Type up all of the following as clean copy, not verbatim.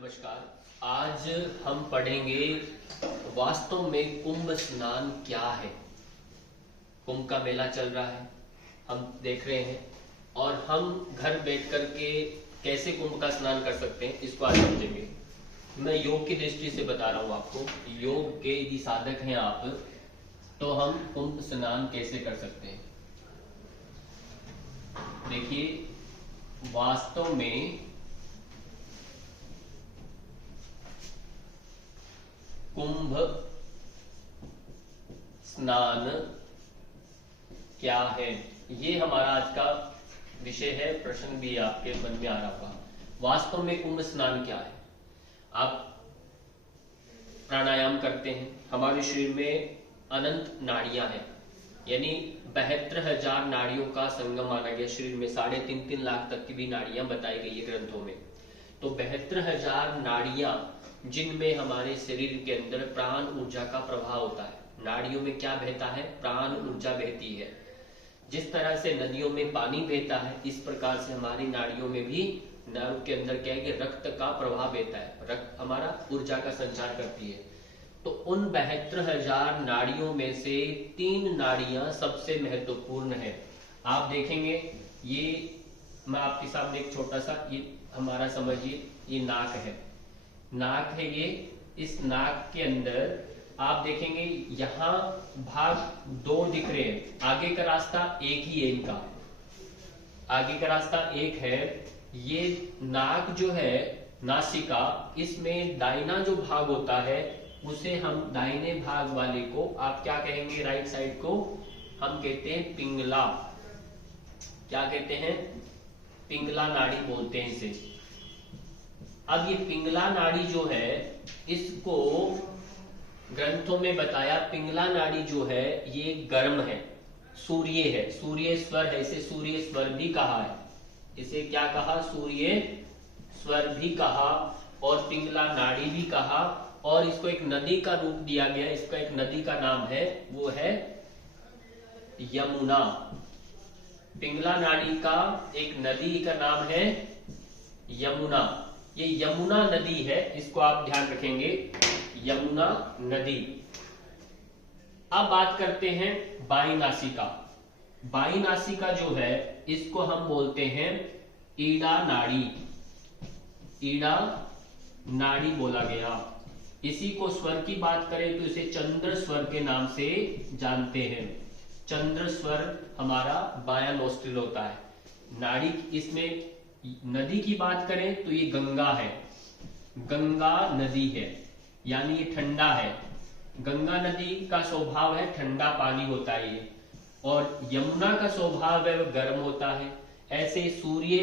नमस्कार। आज हम पढ़ेंगे वास्तव में कुंभ स्नान क्या है। कुंभ का मेला चल रहा है, हम देख रहे हैं, और हम घर बैठ कर के कैसे कुंभ का स्नान कर सकते हैं इसको आज समझेंगे। मैं योग की दृष्टि से बता रहा हूँ आपको। योग के यदि साधक हैं आप, तो हम कुंभ स्नान कैसे कर सकते हैं। देखिए, वास्तव में कुंभ स्नान क्या है, ये हमारा आज का विषय है। प्रश्न भी आपके मन में आ रहा होगा, वास्तव में कुंभ स्नान क्या है। आप प्राणायाम करते हैं, हमारे शरीर में अनंत नाड़ियां हैं, यानी 72,000 नाड़ियों का संगम माना गया। शरीर में 3.5 लाख तक की भी नाड़ियां बताई गई है ग्रंथों में। तो 72,000 नाड़ियां, जिनमें हमारे शरीर के अंदर प्राण ऊर्जा का प्रभाव होता है। नाड़ियों में क्या बहता है? प्राण ऊर्जा बहती है। जिस तरह से नदियों में पानी बहता है, इस प्रकार से हमारी नाड़ियों में भी, नाड़ियों के अंदर क्या है कि रक्त का प्रभाव बहता है। रक्त हमारा ऊर्जा का संचार करती है। तो उन 72,000 नाड़ियों में से 3 नाड़ियां सबसे महत्वपूर्ण है। आप देखेंगे, ये मैं आपके सामने एक छोटा सा, ये हमारा समझिए, ये नाक है। नाक है ये। इस नाक के अंदर आप देखेंगे यहां भाग 2 दिख रहे हैं। आगे का रास्ता एक ही है इनका, आगे का रास्ता एक है। ये नाक जो है, नासिका, इसमें दाहिना जो भाग होता है उसे हम, दाहिने भाग वाले को आप क्या कहेंगे? राइट साइड को हम कहते हैं पिंगला। क्या कहते हैं? पिंगला नाड़ी बोलते हैं इसे। अब ये पिंगला नाड़ी जो है, इसको ग्रंथों में बताया, पिंगला नाड़ी जो है ये गर्म है, सूर्य है, सूर्य स्वर है। इसे सूर्य स्वर भी कहा है। इसे क्या कहा? सूर्य स्वर भी कहा और पिंगला नाड़ी भी कहा। और इसको एक नदी का रूप दिया गया। इसका एक नदी का नाम है, वो है यमुना। पिंगला नाड़ी का एक नदी का नाम है यमुना। ये यमुना नदी है, इसको आप ध्यान रखेंगे, यमुना नदी। अब बात करते हैं बाई नासिका। बाई नासिका जो है, इसको हम बोलते हैं ईड़ा नाड़ी। ईड़ा नाड़ी बोला गया। इसी को स्वर की बात करें तो इसे चंद्र स्वर के नाम से जानते हैं। चंद्र स्वर हमारा बायां नोस्ट्रिल होता है। नाड़ी, इसमें नदी की बात करें तो ये गंगा है, गंगा नदी है, यानी ये ठंडा है। गंगा नदी का स्वभाव है ठंडा पानी होता है ये, और यमुना का स्वभाव है वह गर्म होता है। ऐसे सूर्य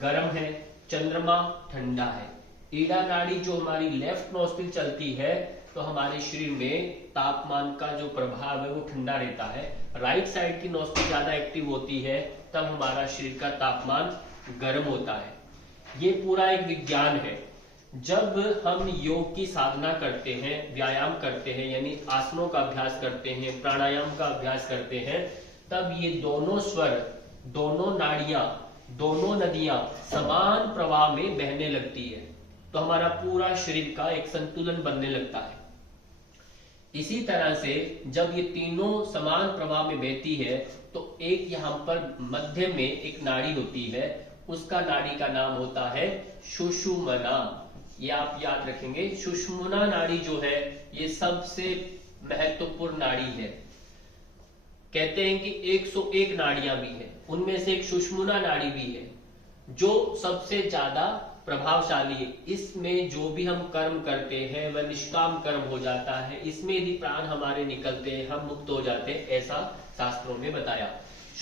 गर्म है, चंद्रमा ठंडा है। ईड़ा नाड़ी जो हमारी लेफ्ट नोस्ट्रिल चलती है, तो हमारे शरीर में तापमान का जो प्रभाव है वो ठंडा रहता है। राइट साइड की नोस्ट्रिल ज्यादा एक्टिव होती है, तब हमारा शरीर का तापमान गर्म होता है। ये पूरा एक विज्ञान है। जब हम योग की साधना करते हैं, व्यायाम करते हैं, यानी आसनों का अभ्यास करते हैं, प्राणायाम का अभ्यास करते हैं, तब ये दोनों स्वर, दोनों नाड़ियां, दोनों नदियां समान प्रवाह में बहने लगती है। तो हमारा पूरा शरीर का एक संतुलन बनने लगता है। इसी तरह से जब ये तीनों समान प्रवाह में बहती है, तो एक यहां पर मध्य में एक नाड़ी होती है, उसका नाड़ी का नाम होता है सुषुम्ना। ये आप याद रखेंगे। सुषुम्ना नाड़ी जो है, ये सबसे महत्वपूर्ण नाड़ी है। कहते हैं कि 101 नाड़ियां भी है, उनमें से एक सुषुम्ना नाड़ी भी है जो सबसे ज्यादा प्रभावशाली है। इसमें जो भी हम कर्म करते हैं वह निष्काम कर्म हो जाता है। इसमें यदि प्राण हमारे निकलते हैं, हम मुक्त हो जाते हैं, ऐसा शास्त्रों में बताया।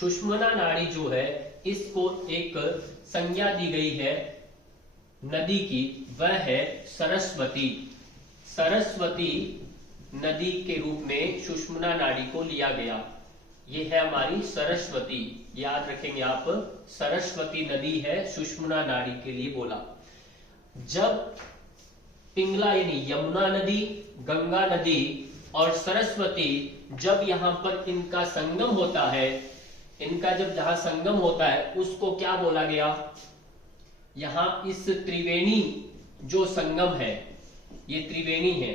सुषुम्ना नाड़ी जो है, इसको एक संज्ञा दी गई है नदी की, वह है सरस्वती। सरस्वती नदी के रूप में सुषुम्ना नाड़ी को लिया गया। ये है हमारी सरस्वती, याद रखेंगे आप, सरस्वती नदी है, सुषुम्ना नाड़ी के लिए बोला। जब पिंगला यानी यमुना नदी, गंगा नदी और सरस्वती, जब यहां पर इनका संगम होता है, इनका जब जहां संगम होता है, उसको क्या बोला गया? यहां इस त्रिवेणी जो संगम है, ये त्रिवेणी है,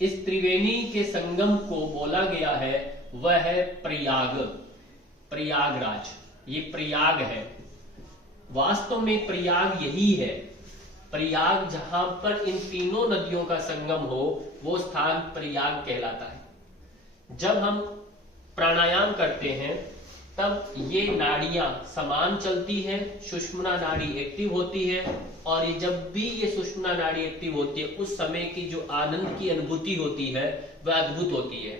इस त्रिवेणी के संगम को बोला गया है वह है प्रयाग, प्रयागराज। ये प्रयाग है, वास्तव में प्रयाग यही है। प्रयाग जहां पर इन तीनों नदियों का संगम हो वो स्थान प्रयाग कहलाता है। जब हम प्राणायाम करते हैं तब ये नाड़ियां समान चलती है, सुषुम्ना नाड़ी एक्टिव होती है, और ये जब भी ये सुषुम्ना नाड़ी एक्टिव होती है उस समय की जो आनंद की अनुभूति होती है वह अद्भुत होती है।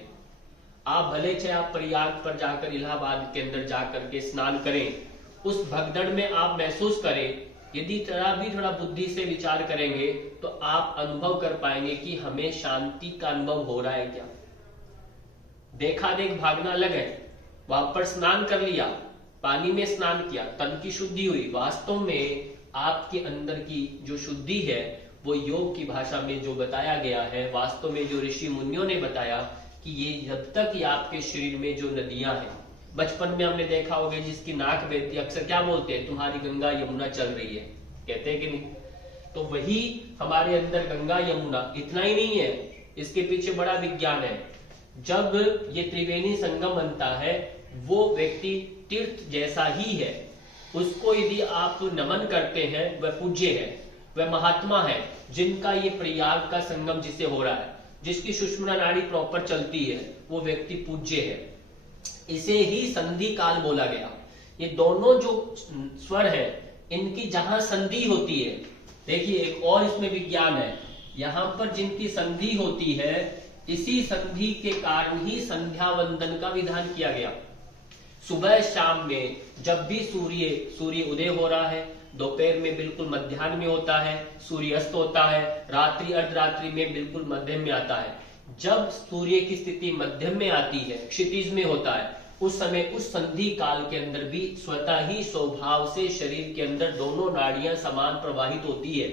आप भले चाहे आप प्रयाग पर जाकर इलाहाबाद के अंदर जाकर के स्नान करें, उस भगदड़ में आप महसूस करें, यदि थोड़ा बुद्धि से विचार करेंगे तो आप अनुभव कर पाएंगे कि हमें शांति का अनुभव हो रहा है क्या। देखा देख भागना अलग है, वहां पर स्नान कर लिया, पानी में स्नान किया, तन की शुद्धि हुई। वास्तव में आपके अंदर की जो शुद्धि है वो योग की भाषा में जो बताया गया है, वास्तव में जो ऋषि मुनियों ने बताया कि ये जब तक ये आपके शरीर में जो नदियां हैं, बचपन में हमने देखा होगा जिसकी नाक बहती है अक्सर क्या बोलते हैं, तुम्हारी गंगा यमुना चल रही है, कहते हैं कि नहीं। तो वही हमारे अंदर गंगा यमुना, इतना ही नहीं है, इसके पीछे बड़ा विज्ञान है। जब ये त्रिवेणी संगम बनता है वो व्यक्ति तीर्थ जैसा ही है, उसको यदि आप नमन करते हैं वह पूज्य है, वह महात्मा है। जिनका ये प्रयाग का संगम जिससे हो रहा है, जिसकी सुषुम्ना नाड़ी प्रॉपर चलती है, वो व्यक्ति पूज्य है। इसे ही संधि काल बोला गया। ये दोनों जो स्वर है इनकी जहां संधि होती है, देखिए एक और इसमें विज्ञान है, यहां पर जिनकी संधि होती है इसी संधि के कारण ही संध्या वंदन का विधान किया गया। सुबह शाम में जब भी सूर्य उदय हो रहा है, दोपहर में बिल्कुल मध्याह्न में होता है, सूर्य अस्त होता है, रात्रि अर्धरात्रि में बिल्कुल मध्यम में आता है। जब सूर्य की स्थिति मध्यम में आती है, क्षितिज में होता है, उस समय उस संधि काल के अंदर भी स्वतः ही स्वभाव से शरीर के अंदर दोनों नाड़ियां समान प्रवाहित होती है।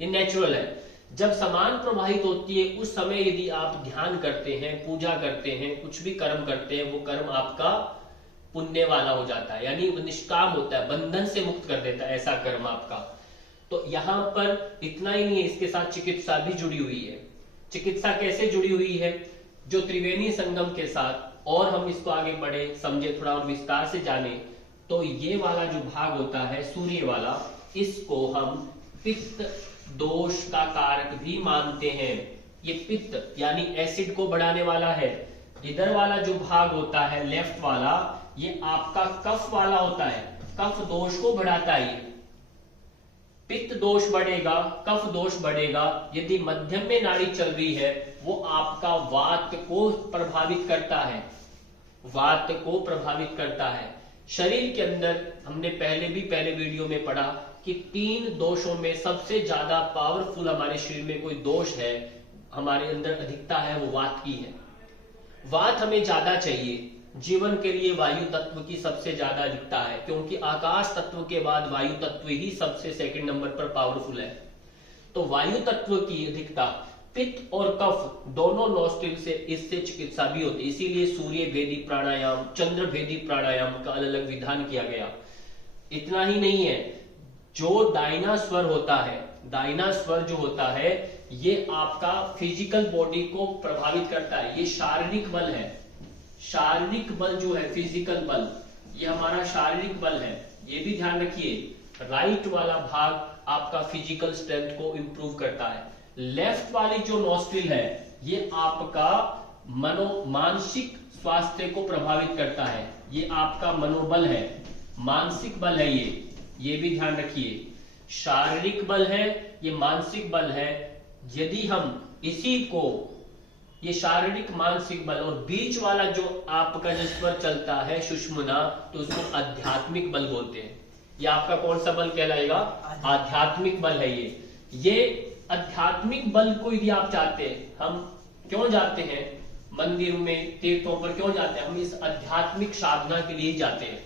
ये नेचुरल है। जब समान प्रवाहित होती है उस समय यदि आप ध्यान करते हैं, पूजा करते हैं, कुछ भी कर्म करते हैं, वो कर्म आपका पुण्य वाला हो जाता है, यानी निष्काम होता है, बंधन से मुक्त कर देता है ऐसा कर्म आपका। तो यहाँ पर इतना ही नहीं है, इसके साथ चिकित्सा भी जुड़ी हुई है। चिकित्सा कैसे जुड़ी हुई है? जो त्रिवेणी संगम के साथ, और हम इसको आगे बढ़े, समझे, थोड़ा और विस्तार से जाने, तो ये वाला जो भाग होता है सूर्य वाला, इसको हम पित्त दोष का कारक भी मानते हैं। ये पित्त यानी एसिड को बढ़ाने वाला है। इधर वाला जो भाग होता है लेफ्ट वाला, ये आपका कफ वाला होता है, कफ दोष को बढ़ाता है। पित्त दोष बढ़ेगा, कफ दोष बढ़ेगा। यदि मध्यम में नाड़ी चल रही है वो आपका वात को प्रभावित करता है, वात को प्रभावित करता है। शरीर के अंदर हमने पहले वीडियो में पढ़ा कि 3 दोषों में सबसे ज्यादा पावरफुल हमारे शरीर में कोई दोष है, हमारे अंदर अधिकता है, वो वात की है। वात हमें ज्यादा चाहिए जीवन के लिए। वायु तत्व की सबसे ज्यादा अधिकता है, क्योंकि आकाश तत्व के बाद वायु तत्व ही सबसे सेकंड नंबर पर पावरफुल है। तो वायु तत्व की अधिकता, पित्त और कफ दोनों नोस्ट्रिल से, इससे चिकित्सा भी होती है। इसीलिए सूर्य भेदी प्राणायाम, चंद्र भेदी प्राणायाम का अलग अलग विधान किया गया। इतना ही नहीं है, जो दाहिना स्वर होता है, दाहिना स्वर जो होता है ये आपका फिजिकल बॉडी को प्रभावित करता है। ये शारीरिक बल है, शारीरिक बल जो है, फिजिकल बल, ये हमारा शारीरिक बल है। ये भी ध्यान रखिए, राइट वाला भाग आपका फिजिकल स्ट्रेंथ को इंप्रूव करता है। लेफ्ट वाली जो नोस्ट्रिल है ये आपका मानसिक स्वास्थ्य को प्रभावित करता है। ये आपका मनोबल है, मानसिक बल है। ये भी ध्यान रखिए, शारीरिक बल है, ये मानसिक बल है। यदि हम इसी को, ये शारीरिक मानसिक बल, और बीच वाला जो आपका जिस पर चलता है सुषुम्ना, तो उसको आध्यात्मिक बल बोलते हैं। ये आपका कौन सा बल कहलाएगा? आध्यात्मिक बल है। ये आध्यात्मिक बल को यदि आप चाहते हैं, हम क्यों जाते हैं मंदिर में, तीर्थों पर क्यों जाते हैं? हम इस आध्यात्मिक साधना के लिए जाते हैं।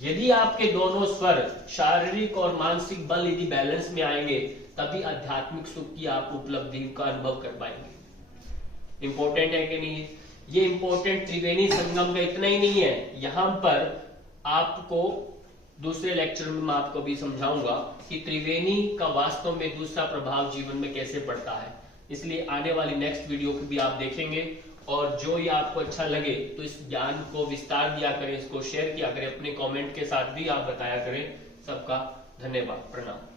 यदि आपके दोनों स्वर, शारीरिक और मानसिक बल यदि बैलेंस में आएंगे, तभी आध्यात्मिक सुख की आप उपलब्धि का अनुभव कर पाएंगे। इंपॉर्टेंट है कि नहीं? ये इंपॉर्टेंट त्रिवेणी संगम का इतना ही नहीं है, यहां पर आपको दूसरे लेक्चर में मैं आपको भी समझाऊंगा कि त्रिवेणी का वास्तव में दूसरा प्रभाव जीवन में कैसे पड़ता है। इसलिए आने वाली नेक्स्ट वीडियो को भी आप देखेंगे, और जो ये आपको अच्छा लगे तो इस ज्ञान को विस्तार दिया करें, इसको शेयर किया करें, अपने कमेंट के साथ भी आप बताया करें। सबका धन्यवाद, प्रणाम।